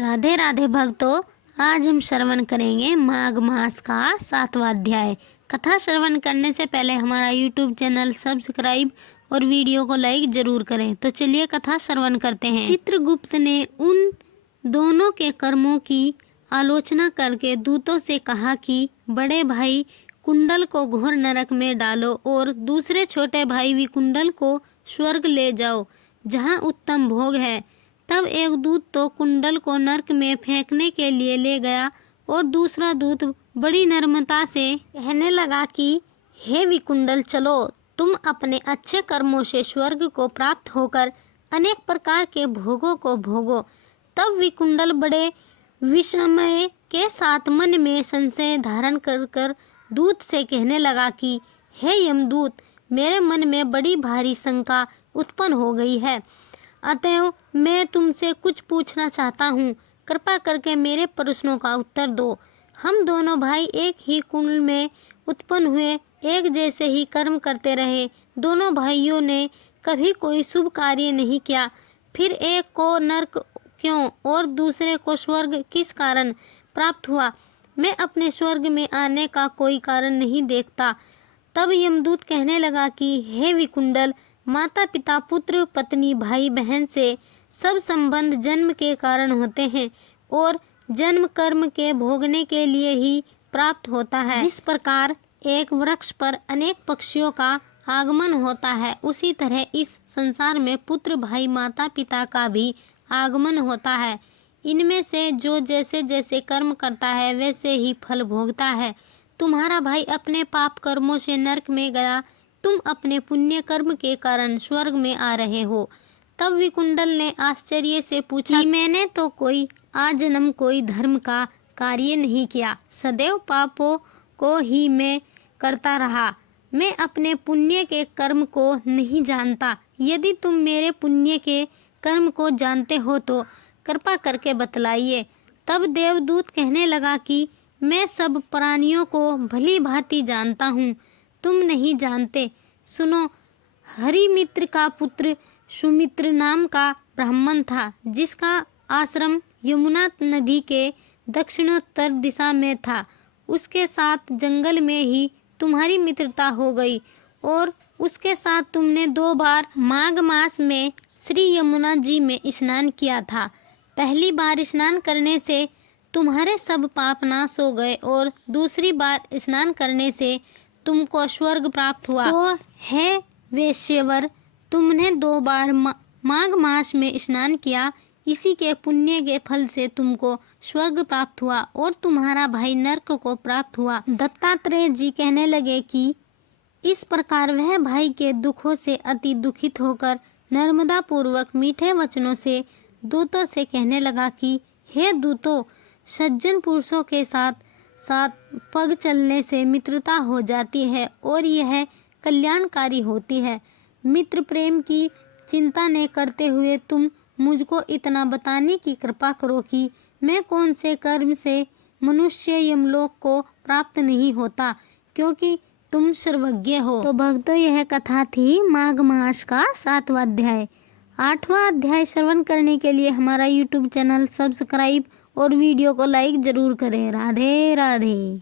राधे राधे भक्तों, आज हम श्रवण करेंगे माघ मास का 7वां अध्याय। कथा श्रवण करने से पहले हमारा YouTube चैनल सब्सक्राइब और वीडियो को लाइक जरूर करें। तो चलिए कथा श्रवण करते हैं। चित्रगुप्त ने उन दोनों के कर्मों की आलोचना करके दूतों से कहा कि बड़े भाई कुंडल को घोर नरक में डालो और दूसरे छोटे भाई विकुंडल को स्वर्ग ले जाओ, जहाँ उत्तम भोग है। तब एक दूत तो कुंडल को नरक में फेंकने के लिए ले गया और दूसरा दूत बड़ी नम्रता से कहने लगा कि हे विकुंडल, चलो, तुम अपने अच्छे कर्मों से स्वर्ग को प्राप्त होकर अनेक प्रकार के भोगों को भोगो। तब विकुंडल बड़े विस्मय के साथ मन में संशय धारण कर दूत से कहने लगा कि हे यमदूत, मेरे मन में बड़ी भारी शंका उत्पन्न हो गई है, अतएव मैं तुमसे कुछ पूछना चाहता हूँ। कृपा करके मेरे प्रश्नों का उत्तर दो। हम दोनों भाई एक ही कुल में उत्पन्न हुए, एक जैसे ही कर्म करते रहे। दोनों भाइयों ने कभी कोई शुभ कार्य नहीं किया, फिर एक को नरक क्यों और दूसरे को स्वर्ग किस कारण प्राप्त हुआ? मैं अपने स्वर्ग में आने का कोई कारण नहीं देखता। तब यमदूत कहने लगा कि हे विकुंडल, माता पिता पुत्र पत्नी भाई बहन से सब संबंध जन्म के कारण होते हैं और जन्म कर्म के भोगने के लिए ही प्राप्त होता है। जिस प्रकार एक वृक्ष पर अनेक पक्षियों का आगमन होता है, उसी तरह इस संसार में पुत्र भाई माता पिता का भी आगमन होता है। इनमें से जो जैसे जैसे कर्म करता है वैसे ही फल भोगता है। तुम्हारा भाई अपने पाप कर्मों से नरक में गया, तुम अपने पुण्य कर्म के कारण स्वर्ग में आ रहे हो। तब विकुंडल ने आश्चर्य से पूछा कि मैंने तो कोई आजन्म कोई धर्म का कार्य नहीं किया, सदैव पापों को ही मैं करता रहा। मैं अपने पुण्य के कर्म को नहीं जानता। यदि तुम मेरे पुण्य के कर्म को जानते हो तो कृपा करके बतलाइए। तब देवदूत कहने लगा कि मैं सब प्राणियों को भली भांति जानता हूँ, तुम नहीं जानते। सुनो, हरिमित्र का पुत्र सुमित्र नाम का ब्राह्मण था, जिसका आश्रम यमुना नदी के दक्षिणोत्तर दिशा में था। उसके साथ जंगल में ही तुम्हारी मित्रता हो गई और उसके साथ तुमने 2 बार माघ मास में श्री यमुना जी में स्नान किया था। पहली बार स्नान करने से तुम्हारे सब पाप नाश हो गए और दूसरी बार स्नान करने से तुमको स्वर्ग प्राप्त हुआ। सो हे वैश्यवर, तुमने 2 बार माघ मास में स्नान किया, इसी के पुण्य के फल से तुमको स्वर्ग प्राप्त हुआ और तुम्हारा भाई नरक को प्राप्त हुआ। दत्तात्रेय जी कहने लगे कि इस प्रकार वह भाई के दुखों से अति दुखित होकर नर्मदा पूर्वक मीठे वचनों से दूतों से कहने लगा कि हे दूतों, सज्जन पुरुषों के साथ साथ पग चलने से मित्रता हो जाती है और यह कल्याणकारी होती है। मित्र प्रेम की चिंता न करते हुए तुम मुझको इतना बताने की कृपा करो कि मैं कौन से कर्म से मनुष्य यमलोक को प्राप्त नहीं होता, क्योंकि तुम सर्वज्ञ हो। तो भक्तों, यह कथा थी माघ मास का 7वां अध्याय। 8वां अध्याय श्रवण करने के लिए हमारा YouTube चैनल सब्सक्राइब और वीडियो को लाइक जरूर करें। राधे राधे।